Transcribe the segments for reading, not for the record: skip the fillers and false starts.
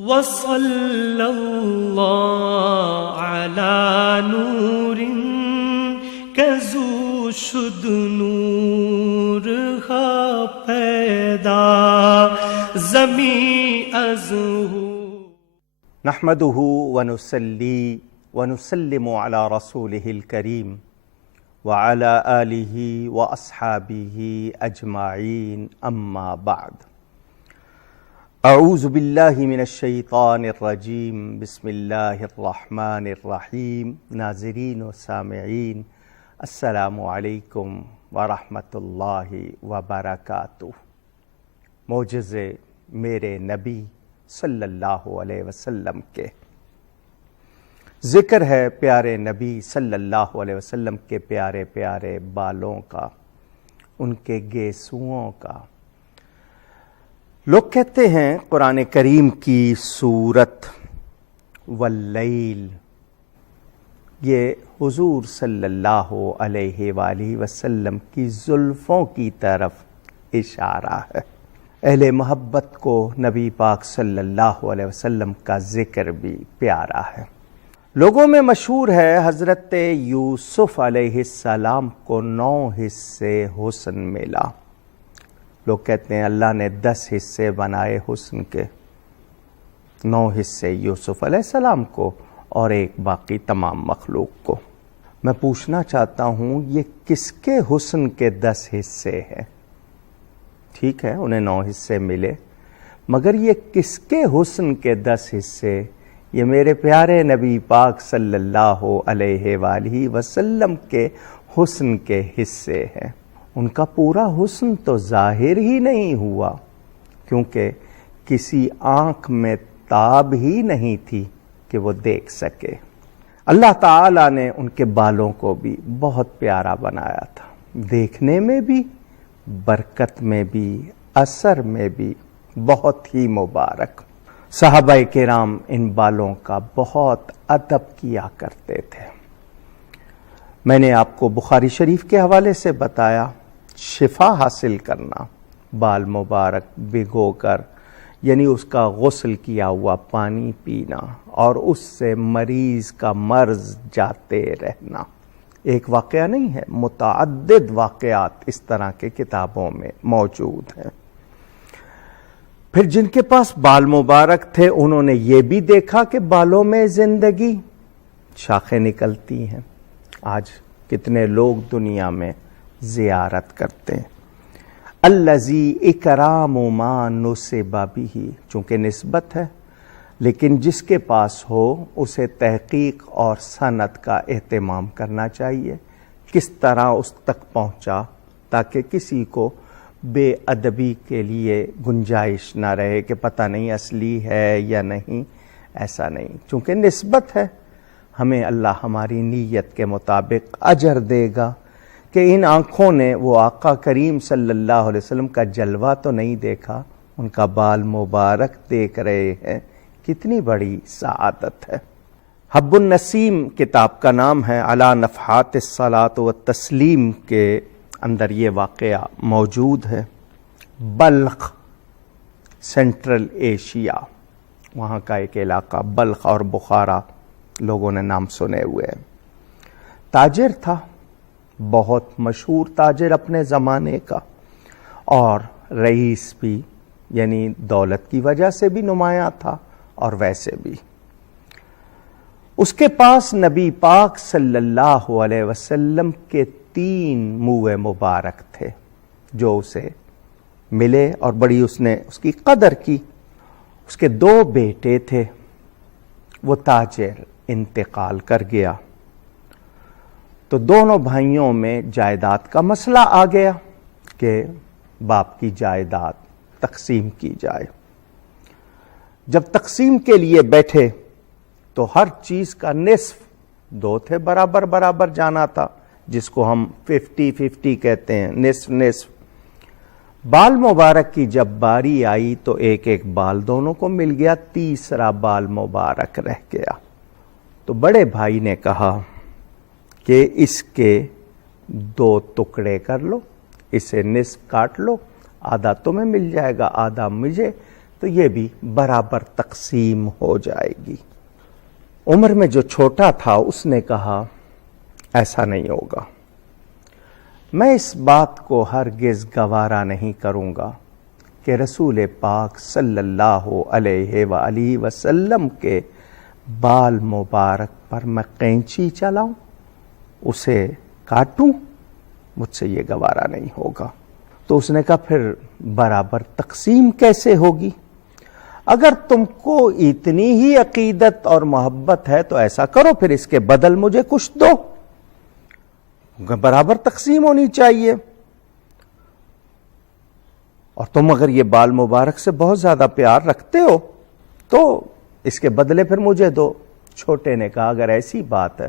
وصلی اللہ علی نور کزو شد نور ہا پیدا زمین از ہو. نحمده ونصلي ونسلم على رسوله الكريم وعلى آله وأصحابه أجمعين أما بعد. أعوذ بالله من الشيطان الرجيم. بسم الله الرحمن الرحيم. ناظرین و سامعین، السلام علیکم ورحمۃ اللہ وبرکاتہ. معجزے میرے نبی صلی اللہ علیہ وسلم کے ذکر ہے. پیارے نبی صلی اللہ علیہ وسلم کے پیارے پیارے بالوں کا، ان کے گیسوؤں کا. لوگ کہتے ہیں قرآن کریم کی سورت واللیل یہ حضور صلی اللہ علیہ وآلہ وسلم کی زلفوں کی طرف اشارہ ہے. اہل محبت کو نبی پاک صلی اللہ علیہ وسلم کا ذکر بھی پیارا ہے. لوگوں میں مشہور ہے حضرت یوسف علیہ السلام کو 9 حصے حسن ملا. لوگ کہتے ہیں اللہ نے 10 حصے بنائے حسن کے، 9 حصے یوسف علیہ السلام کو اور ایک باقی تمام مخلوق کو. میں پوچھنا چاہتا ہوں یہ کس کے حسن کے 10 حصے ہیں؟ ٹھیک ہے انہیں 9 حصے ملے، مگر یہ کس کے حسن کے 10 حصے؟ یہ میرے پیارے نبی پاک صلی اللہ علیہ وآلہ وسلم کے حسن کے حصے ہیں. ان کا پورا حسن تو ظاہر ہی نہیں ہوا، کیونکہ کسی آنکھ میں تاب ہی نہیں تھی کہ وہ دیکھ سکے. اللہ تعالیٰ نے ان کے بالوں کو بھی بہت پیارا بنایا تھا، دیکھنے میں بھی، برکت میں بھی، اثر میں بھی بہت ہی مبارک. صحابہ کرام ان بالوں کا بہت ادب کیا کرتے تھے. میں نے آپ کو بخاری شریف کے حوالے سے بتایا، شفا حاصل کرنا، بال مبارک بھگو کر یعنی اس کا غسل کیا ہوا پانی پینا اور اس سے مریض کا مرض جاتے رہنا ایک واقعہ نہیں ہے، متعدد واقعات اس طرح کے کتابوں میں موجود ہیں. پھر جن کے پاس بال مبارک تھے انہوں نے یہ بھی دیکھا کہ بالوں میں زندگی، شاخیں نکلتی ہیں. آج کتنے لوگ دنیا میں زیارت کرتے ہیں. الذی اکرام ما نصب بہ، چونکہ نسبت ہے، لیکن جس کے پاس ہو اسے تحقیق اور سند کا اہتمام کرنا چاہیے. کس طرح اس تک پہنچا تاکہ کسی کو بے ادبی کے لیے گنجائش نہ رہے کہ پتہ نہیں اصلی ہے یا نہیں. ایسا نہیں، چونکہ نسبت ہے. ہمیں اللہ ہماری نیت کے مطابق اجر دے گا کہ ان آنکھوں نے وہ آقا کریم صلی اللہ علیہ وسلم کا جلوہ تو نہیں دیکھا، ان کا بال مبارک دیکھ رہے ہیں. کتنی بڑی سعادت ہے. حب النسیم کتاب کا نام ہے، علی نفحات الصلاۃ والتسلیم کے اندر یہ واقعہ موجود ہے. بلخ، سینٹرل ایشیا، وہاں کا ایک علاقہ بلخ اور بخارا لوگوں نے نام سنے ہوئے ہیں. تاجر تھا، بہت مشہور تاجر اپنے زمانے کا، اور رئیس بھی، یعنی دولت کی وجہ سے بھی نمایاں تھا اور ویسے بھی. اس کے پاس نبی پاک صلی اللہ علیہ وسلم کے 3 منہ مبارک تھے جو اسے ملے اور بڑی اس نے اس کی قدر کی. اس کے 2 بیٹے تھے. وہ تاجر انتقال کر گیا تو دونوں بھائیوں میں جائیداد کا مسئلہ آ گیا کہ باپ کی جائیداد تقسیم کی جائے. جب تقسیم کے لیے بیٹھے تو ہر چیز کا نصف، 2 تھے برابر برابر جانا تھا، جس کو ہم 50-50 کہتے ہیں، نصف نصف. بال مبارک کی جب باری آئی تو ایک ایک بال دونوں کو مل گیا، تیسرا بال مبارک رہ گیا. تو بڑے بھائی نے کہا کہ اس کے 2 ٹکڑے کر لو، اسے نصف کاٹ لو، آدھا تمہیں مل جائے گا، آدھا مجھے. تو یہ بھی برابر تقسیم ہو جائے گی۔ عمر میں جو چھوٹا تھا اس نے کہا ایسا نہیں ہوگا، میں اس بات کو ہرگز گوارا نہیں کروں گا کہ رسول پاک صلی اللہ علیہ وآلہ وسلم کے بال مبارک پر میں قینچی چلاؤں، اسے کاٹوں، مجھ سے یہ گوارا نہیں ہوگا۔ تو اس نے کہا پھر برابر تقسیم کیسے ہوگی؟ اگر تم کو اتنی ہی عقیدت اور محبت ہے تو ایسا کرو، پھر اس کے بدل مجھے کچھ دو، برابر تقسیم ہونی چاہیے۔ اور تم اگر یہ بال مبارک سے بہت زیادہ پیار رکھتے ہو تو اس کے بدلے پھر مجھے دو۔ چھوٹے نے کہا اگر ایسی بات ہے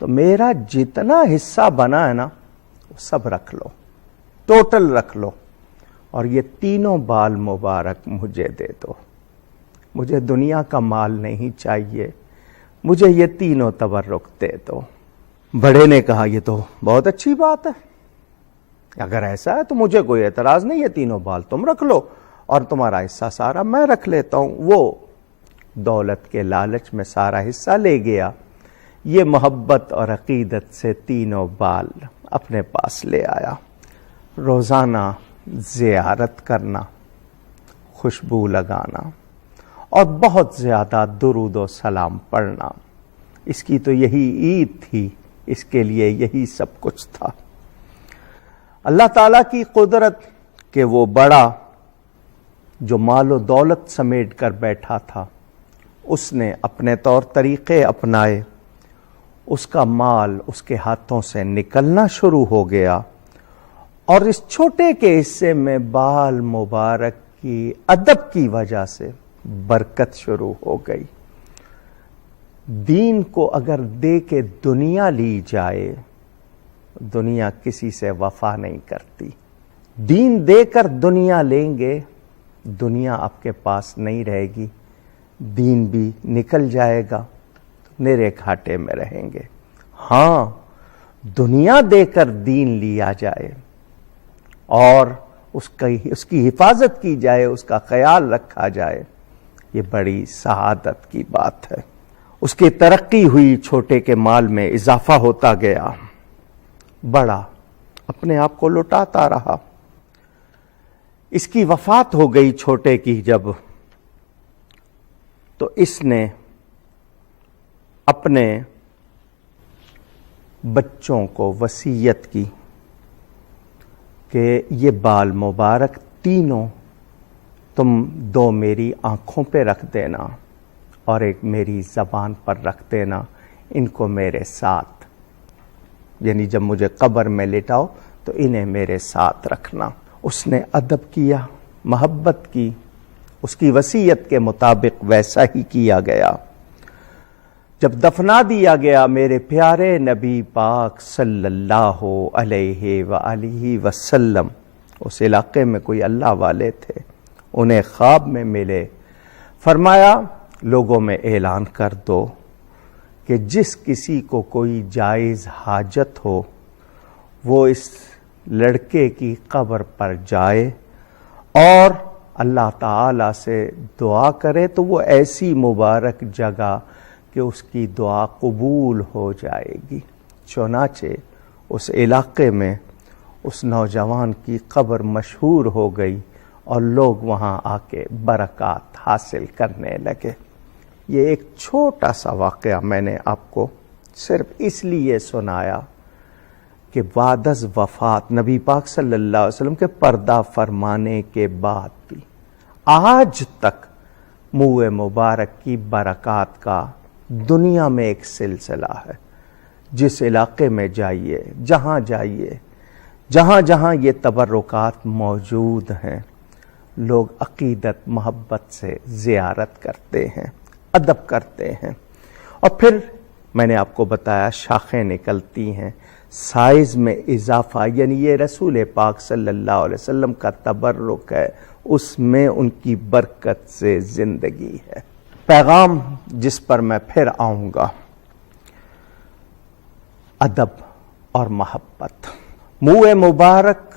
تو میرا جتنا حصہ بنا ہے نا وہ سب رکھ لو، ٹوٹل رکھ لو، اور یہ تینوں بال مبارک مجھے دے دو، مجھے دنیا کا مال نہیں چاہیے، مجھے یہ تینوں تبرک دے دو۔ بڑے نے کہا یہ تو بہت اچھی بات ہے، اگر ایسا ہے تو مجھے کوئی اعتراض نہیں، یہ تینوں بال تم رکھ لو اور تمہارا حصہ سارا میں رکھ لیتا ہوں۔ وہ دولت کے لالچ میں سارا حصہ لے گیا، یہ محبت اور عقیدت سے تینوں بال اپنے پاس لے آیا۔ روزانہ زیارت کرنا، خوشبو لگانا اور بہت زیادہ درود و سلام پڑھنا، اس کی تو یہی عید تھی، اس کے لیے یہی سب کچھ تھا۔ اللہ تعالیٰ کی قدرت کہ وہ بڑا جو مال و دولت سمیٹ کر بیٹھا تھا، اس نے اپنے طور طریقے اپنائے، اس کا مال اس کے ہاتھوں سے نکلنا شروع ہو گیا، اور اس چھوٹے کے حصے میں بال مبارک کی ادب کی وجہ سے برکت شروع ہو گئی۔ دین کو اگر دے کے دنیا لی جائے، دنیا کسی سے وفا نہیں کرتی۔ دین دے کر دنیا لیں گے، دنیا آپ کے پاس نہیں رہے گی، دین بھی نکل جائے گا، نرے گھاٹے میں رہیں گے۔ ہاں، دنیا دے کر دین لیا جائے اور اس کی حفاظت کی جائے، اس کا خیال رکھا جائے، یہ بڑی سعادت کی بات ہے۔ اس کی ترقی ہوئی، چھوٹے کے مال میں اضافہ ہوتا گیا، بڑا اپنے آپ کو لٹاتا رہا۔ اس کی وفات ہو گئی چھوٹے کی جب، تو اس نے اپنے بچوں کو وصیت کی کہ یہ بال مبارک تینوں تم دو میری آنکھوں پہ رکھ دینا اور ایک میری زبان پر رکھ دینا، ان کو میرے ساتھ، یعنی جب مجھے قبر میں لٹاؤ تو انہیں میرے ساتھ رکھنا۔ اس نے ادب کیا، محبت کی، اس کی وصیت کے مطابق ویسا ہی کیا گیا۔ جب دفنا دیا گیا، میرے پیارے نبی پاک صلی اللہ علیہ وآلہ وسلم اس علاقے میں کوئی اللہ والے تھے، انہیں خواب میں ملے، فرمایا لوگوں میں اعلان کر دو کہ جس کسی کو کوئی جائز حاجت ہو وہ اس لڑکے کی قبر پر جائے اور اللہ تعالی سے دعا کرے تو وہ ایسی مبارک جگہ کہ اس کی دعا قبول ہو جائے گی۔ چنانچہ اس علاقے میں اس نوجوان کی قبر مشہور ہو گئی اور لوگ وہاں آ کے برکات حاصل کرنے لگے۔ یہ ایک چھوٹا سا واقعہ میں نے آپ کو صرف اس لیے سنایا کہ بعد از وفات نبی پاک صلی اللہ علیہ وسلم کے پردہ فرمانے کے بعد بھی آج تک منہ مبارک کی برکات کا دنیا میں ایک سلسلہ ہے۔ جس علاقے میں جائیے، جہاں جہاں یہ تبرکات موجود ہیں، لوگ عقیدت محبت سے زیارت کرتے ہیں، ادب کرتے ہیں، اور پھر میں نے آپ کو بتایا شاخیں نکلتی ہیں، سائز میں اضافہ، یعنی یہ رسول پاک صلی اللہ علیہ وسلم کا تبرک ہے، اس میں ان کی برکت سے زندگی ہے۔ پیغام جس پر میں پھر آؤں گا، ادب اور محبت، منہ مبارک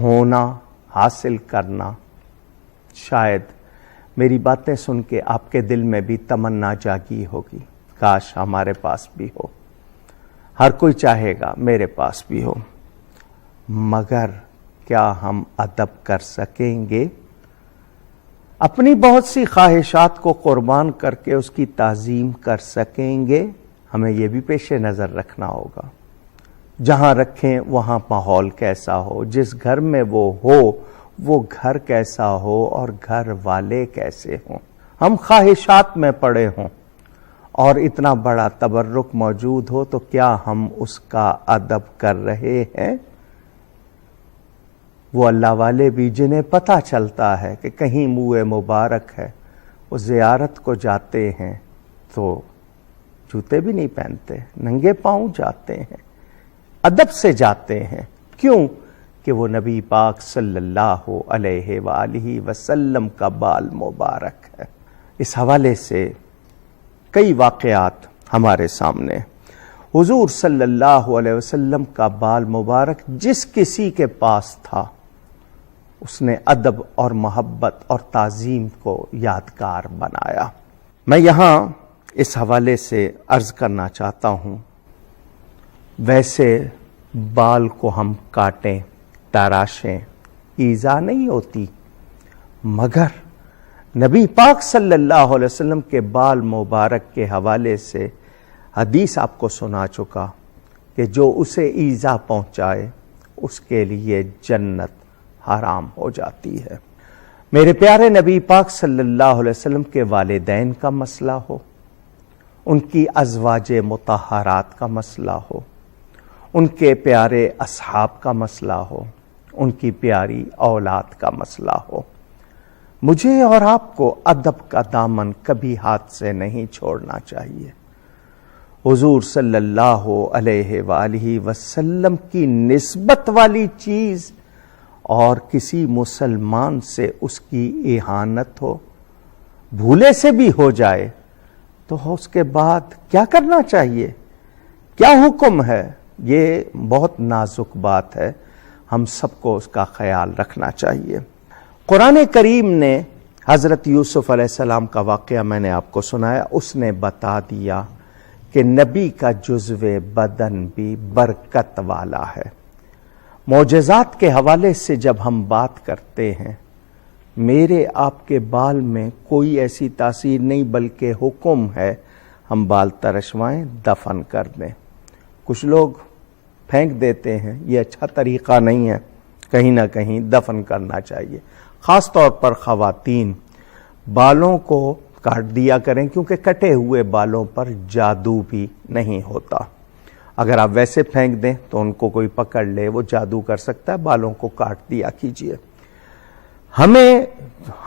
ہونا، حاصل کرنا، شاید میری باتیں سن کے آپ کے دل میں بھی تمنا جاگی ہوگی، کاش ہمارے پاس بھی ہو، ہر کوئی چاہے گا میرے پاس بھی ہو، مگر کیا ہم ادب کر سکیں گے؟ اپنی بہت سی خواہشات کو قربان کر کے اس کی تعظیم کر سکیں گے؟ ہمیں یہ بھی پیش نظر رکھنا ہوگا، جہاں رکھیں وہاں ماحول کیسا ہو، جس گھر میں وہ ہو وہ گھر کیسا ہو اور گھر والے کیسے ہوں۔ ہم خواہشات میں پڑے ہوں اور اتنا بڑا تبرک موجود ہو تو کیا ہم اس کا ادب کر رہے ہیں؟ وہ اللہ والے بھی جنہیں پتہ چلتا ہے کہ کہیں منہ مبارک ہے، وہ زیارت کو جاتے ہیں تو جوتے بھی نہیں پہنتے، ننگے پاؤں جاتے ہیں، ادب سے جاتے ہیں۔ کیوں؟ کہ وہ نبی پاک صلی اللہ علیہ وآلہ وسلم کا بال مبارک ہے۔ اس حوالے سے کئی واقعات ہمارے سامنے۔ حضور صلی اللہ علیہ وسلم کا بال مبارک جس کسی کے پاس تھا، اس نے ادب اور محبت اور تعظیم کو یادگار بنایا۔ میں یہاں اس حوالے سے عرض کرنا چاہتا ہوں، ویسے بال کو ہم کاٹیں، تراشیں، ایذا نہیں ہوتی، مگر نبی پاک صلی اللہ علیہ وسلم کے بال مبارک کے حوالے سے حدیث آپ کو سنا چکا کہ جو اسے ایذا پہنچائے اس کے لیے جنت حرام ہو جاتی ہے۔ میرے پیارے نبی پاک صلی اللہ علیہ وسلم کے والدین کا مسئلہ ہو، ان کی ازواج مطہرات کا مسئلہ ہو، ان کے پیارے اصحاب کا مسئلہ ہو، ان کی پیاری اولاد کا مسئلہ ہو، مجھے اور آپ کو ادب کا دامن کبھی ہاتھ سے نہیں چھوڑنا چاہیے۔ حضور صلی اللہ علیہ وآلہ وسلم کی نسبت والی چیز اور کسی مسلمان سے اس کی اہانت ہو، بھولے سے بھی ہو جائے، تو اس کے بعد کیا کرنا چاہیے؟ کیا حکم ہے؟ یہ بہت نازک بات ہے، ہم سب کو اس کا خیال رکھنا چاہیے۔ قرآن کریم نے حضرت یوسف علیہ السلام کا واقعہ میں نے آپ کو سنایا، اس نے بتا دیا کہ نبی کا جزو بدن بھی برکت والا ہے۔ معجزات کے حوالے سے جب ہم بات کرتے ہیں، میرے آپ کے بال میں کوئی ایسی تاثیر نہیں، بلکہ حکم ہے ہم بال ترشوائیں، دفن کر دیں۔ کچھ لوگ پھینک دیتے ہیں، یہ اچھا طریقہ نہیں ہے، کہیں نہ کہیں دفن کرنا چاہیے۔ خاص طور پر خواتین بالوں کو کاٹ دیا کریں، کیونکہ کٹے ہوئے بالوں پر جادو بھی نہیں ہوتا۔ اگر آپ ویسے پھینک دیں تو ان کو کوئی پکڑ لے، وہ جادو کر سکتا ہے، بالوں کو کاٹ دیا کیجئے۔ ہمیں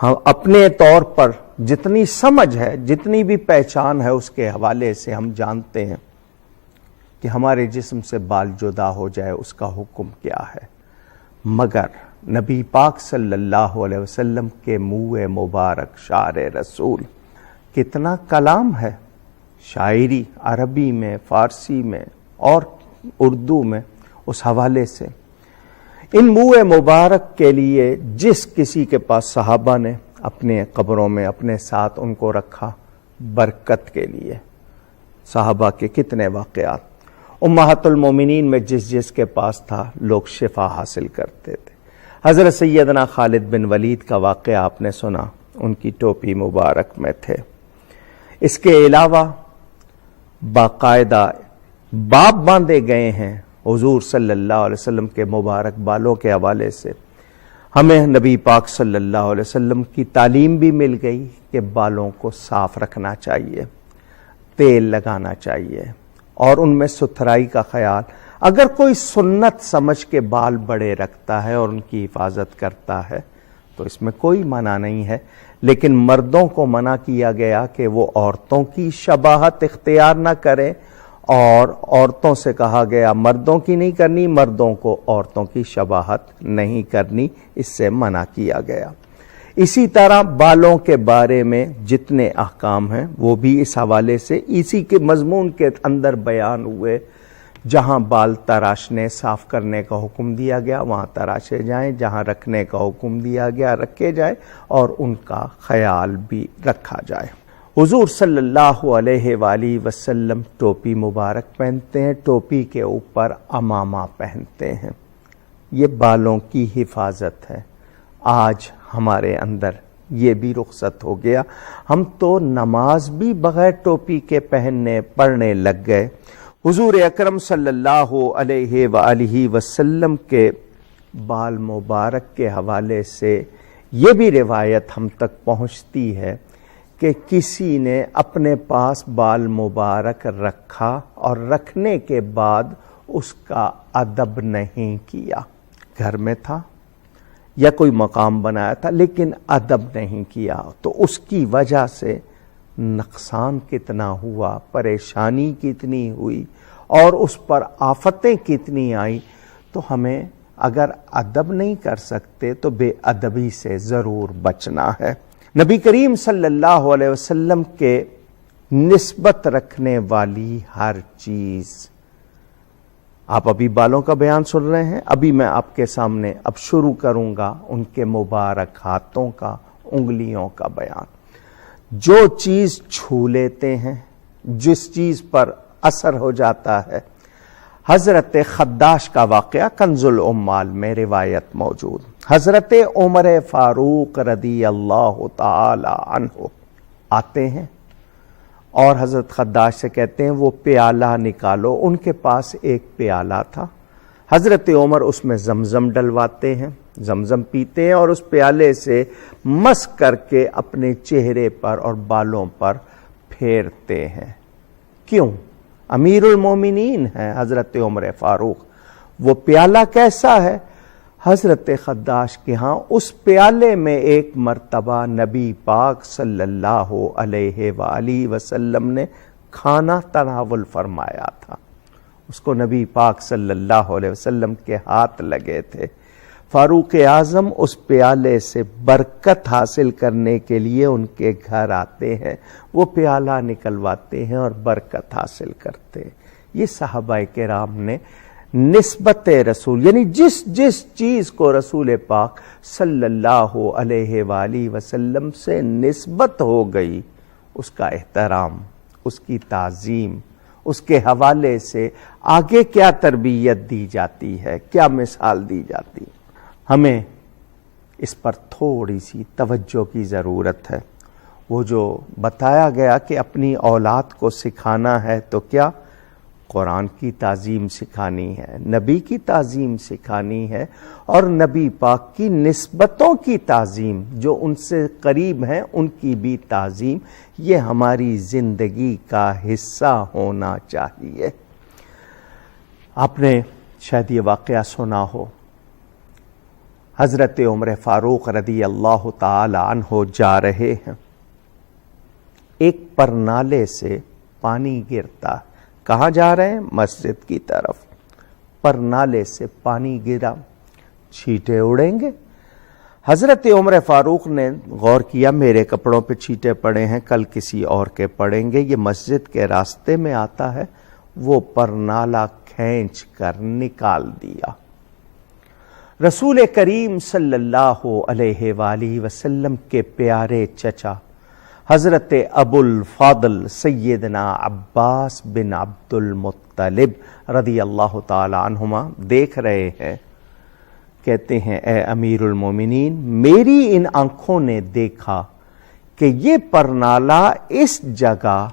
اپنے طور پر جتنی سمجھ ہے، جتنی بھی پہچان ہے، اس کے حوالے سے ہم جانتے ہیں کہ ہمارے جسم سے بال جدا ہو جائے اس کا حکم کیا ہے، مگر نبی پاک صلی اللہ علیہ وسلم کے منہ مبارک شعر رسول کتنا کلام ہے، شاعری عربی میں، فارسی میں اور اردو میں، اس حوالے سے ان منہ مبارک کے لیے جس کسی کے پاس صحابہ نے اپنے قبروں میں اپنے ساتھ ان کو رکھا، برکت کے لیے۔ صحابہ کے کتنے واقعات، امہات المومنین میں جس کے پاس تھا لوگ شفا حاصل کرتے تھے۔ حضرت سیدنا خالد بن ولید کا واقعہ آپ نے سنا، ان کی ٹوپی مبارک میں تھے۔ اس کے علاوہ باقاعدہ باب باندھے گئے ہیں حضور صلی اللہ علیہ وسلم کے مبارک بالوں کے حوالے سے۔ ہمیں نبی پاک صلی اللہ علیہ وسلم کی تعلیم بھی مل گئی کہ بالوں کو صاف رکھنا چاہیے، تیل لگانا چاہیے اور ان میں ستھرائی کا خیال۔ اگر کوئی سنت سمجھ کے بال بڑے رکھتا ہے اور ان کی حفاظت کرتا ہے تو اس میں کوئی منع نہیں ہے، لیکن مردوں کو منع کیا گیا کہ وہ عورتوں کی شباہت اختیار نہ کریں، اور عورتوں سے کہا گیا مردوں کی نہیں کرنی، مردوں کو عورتوں کی شباہت نہیں کرنی، اس سے منع کیا گیا۔ اسی طرح بالوں کے بارے میں جتنے احکام ہیں وہ بھی اس حوالے سے اسی کے مضمون کے اندر بیان ہوئے جہاں بال تراشنے صاف کرنے کا حکم دیا گیا وہاں تراشے جائیں، جہاں رکھنے کا حکم دیا گیا رکھے جائیں، اور ان کا خیال بھی رکھا جائے۔ حضور صلی اللہ علیہ وآلہ وسلم ٹوپی مبارک پہنتے ہیں، ٹوپی کے اوپر عمامہ پہنتے ہیں، یہ بالوں کی حفاظت ہے۔ آج ہمارے اندر یہ بھی رخصت ہو گیا، ہم تو نماز بھی بغیر ٹوپی کے پڑھنے لگ گئے۔ حضور اکرم صلی اللہ علیہ وآلہ وسلم کے بال مبارک کے حوالے سے یہ بھی روایت ہم تک پہنچتی ہے کہ کسی نے اپنے پاس بال مبارک رکھا اور رکھنے کے بعد اس کا ادب نہیں کیا، گھر میں تھا یا کوئی مقام بنایا تھا لیکن ادب نہیں کیا، تو اس کی وجہ سے نقصان کتنا ہوا، پریشانی کتنی ہوئی اور اس پر آفتیں کتنی آئیں۔ تو ہمیں اگر ادب نہیں کر سکتے تو بے ادبی سے ضرور بچنا ہے۔ نبی کریم صلی اللہ علیہ وسلم کے نسبت رکھنے والی ہر چیز، آپ ابھی بالوں کا بیان سن رہے ہیں، ابھی میں آپ کے سامنے اب شروع کروں گا ان کے مبارک ہاتھوں کا، انگلیوں کا بیان۔ جو چیز چھو لیتے ہیں، جس چیز پر اثر ہو جاتا ہے، حضرت خداش کا واقعہ کنز العمال میں روایت موجود، حضرت عمر فاروق رضی اللہ تعالی عنہ آتے ہیں اور حضرت خداش سے کہتے ہیں وہ پیالہ نکالو۔ ان کے پاس ایک پیالہ تھا، حضرت عمر اس میں زمزم ڈلواتے ہیں، زمزم پیتے ہیں اور اس پیالے سے مس کر کے اپنے چہرے پر اور بالوں پر پھیرتے ہیں۔ کیوں؟ امیر المومنین ہیں حضرت عمر فاروق، وہ پیالہ کیسا ہے؟ حضرت خداش کے ہاں اس پیالے میں ایک مرتبہ نبی پاک صلی اللہ علیہ وآلہ وسلم نے کھانا تناول فرمایا تھا، اس کو نبی پاک صلی اللہ علیہ وسلم کے ہاتھ لگے تھے۔ فاروق اعظم اس پیالے سے برکت حاصل کرنے کے لیے ان کے گھر آتے ہیں، وہ پیالہ نکلواتے ہیں اور برکت حاصل کرتے ہیں۔ یہ صحابہ کرام نے نسبت رسول، یعنی جس چیز کو رسول پاک صلی اللہ علیہ وآلہ وسلم سے نسبت ہو گئی، اس کا احترام، اس کی تعظیم، اس کے حوالے سے آگے کیا تربیت دی جاتی ہے، کیا مثال دی جاتی ہے، ہمیں اس پر تھوڑی سی توجہ کی ضرورت ہے۔ وہ جو بتایا گیا کہ اپنی اولاد کو سکھانا ہے تو کیا؟ قرآن کی تعظیم سکھانی ہے، نبی کی تعظیم سکھانی ہے، اور نبی پاک کی نسبتوں کی تعظیم، جو ان سے قریب ہیں ان کی بھی تعظیم، یہ ہماری زندگی کا حصہ ہونا چاہیے۔ آپ نے شاید یہ واقعہ سنا ہو، حضرت عمر فاروق رضی اللہ تعالی عنہ جا رہے ہیں، ایک پرنالے سے پانی گرتا، کہاں جا رہے ہیں؟ مسجد کی طرف، پرنالے سے پانی گرا، چھینٹے اڑیں گے۔ حضرت عمر فاروق نے غور کیا میرے کپڑوں پہ چھینٹے پڑے ہیں، کل کسی اور کے پڑیں گے، یہ مسجد کے راستے میں آتا ہے، وہ پرنالہ کھینچ کر نکال دیا۔ رسول کریم صلی اللہ علیہ وآلہ وسلم کے پیارے چچا حضرت ابو الفاضل سیدنا عباس بن عبد المطلب رضی اللہ تعالی عنہما دیکھ رہے ہیں، کہتے ہیں اے امیر المومنین، میری ان آنکھوں نے دیکھا کہ یہ پرنالہ اس جگہ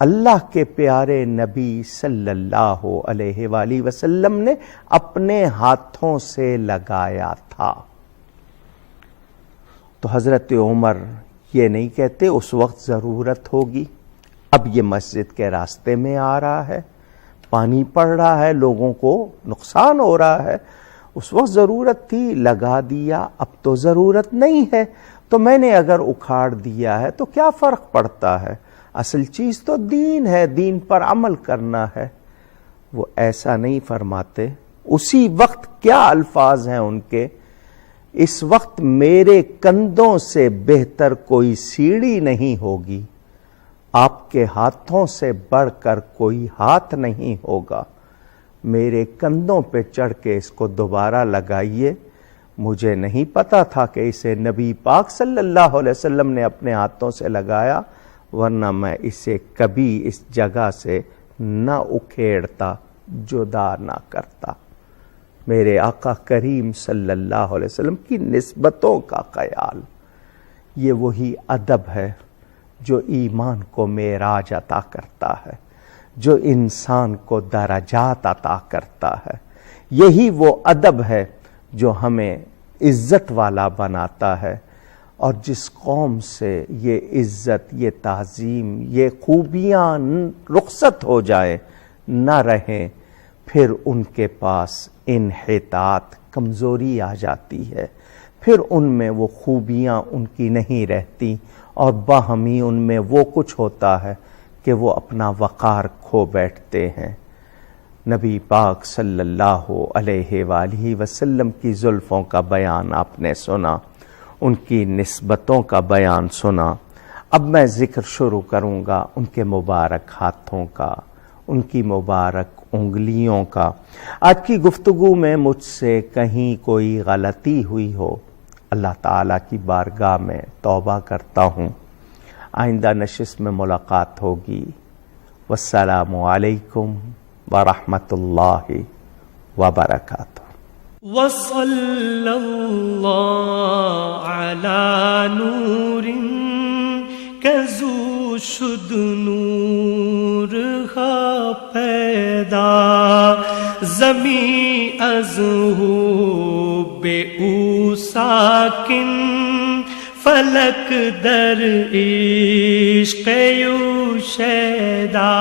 اللہ کے پیارے نبی صلی اللہ علیہ وآلہ وسلم نے اپنے ہاتھوں سے لگایا تھا۔ تو حضرت عمر یہ نہیں کہتے اس وقت ضرورت ہوگی، اب یہ مسجد کے راستے میں آ رہا ہے، پانی پڑ رہا ہے، لوگوں کو نقصان ہو رہا ہے، اس وقت ضرورت تھی، لگا دیا، اب تو ضرورت نہیں ہے، تو میں نے اگر اکھاڑ دیا ہے تو کیا فرق پڑتا ہے، اصل چیز تو دین ہے، دین پر عمل کرنا ہے۔ وہ ایسا نہیں فرماتے، اسی وقت کیا الفاظ ہیں ان کے، اس وقت میرے کندھوں سے بہتر کوئی سیڑھی نہیں ہوگی، آپ کے ہاتھوں سے بڑھ کر کوئی ہاتھ نہیں ہوگا، میرے کندھوں پہ چڑھ کے اس کو دوبارہ لگائیے. مجھے نہیں پتا تھا کہ اسے نبی پاک صلی اللہ علیہ وسلم نے اپنے ہاتھوں سے لگایا، ورنہ میں اسے کبھی اس جگہ سے نہ اکھیڑتا، جدا نہ کرتا. میرے آقا کریم صلی اللہ علیہ وسلم کی نسبتوں کا خیال، یہ وہی ادب ہے جو ایمان کو معراج عطا کرتا ہے، جو انسان کو درجات عطا کرتا ہے. یہی وہ ادب ہے جو ہمیں عزت والا بناتا ہے. اور جس قوم سے یہ عزت، یہ تعظیم، یہ خوبیاں رخصت ہو جائے، نہ رہیں، پھر ان کے پاس انحطاط، کمزوری آ جاتی ہے. پھر ان میں وہ خوبیاں ان کی نہیں رہتی، اور باہمی ان میں وہ کچھ ہوتا ہے کہ وہ اپنا وقار کھو بیٹھتے ہیں. نبی پاک صلی اللہ علیہ وآلہ وسلم کی زلفوں کا بیان آپ نے سنا، ان کی نسبتوں کا بیان سنا. اب میں ذکر شروع کروں گا ان کے مبارک ہاتھوں کا، ان کی مبارک انگلیوں کا. آج کی گفتگو میں مجھ سے کہیں کوئی غلطی ہوئی ہو، اللہ تعالیٰ کی بارگاہ میں توبہ کرتا ہوں. آئندہ نشست میں ملاقات ہوگی. والسلام علیکم ورحمۃ اللہ وبرکاتہ. وصلی اللہ علی نور کزو شد نور ہا پیدا، زمین از ہو بے او ساکن، فلک در عشق یو شیدا.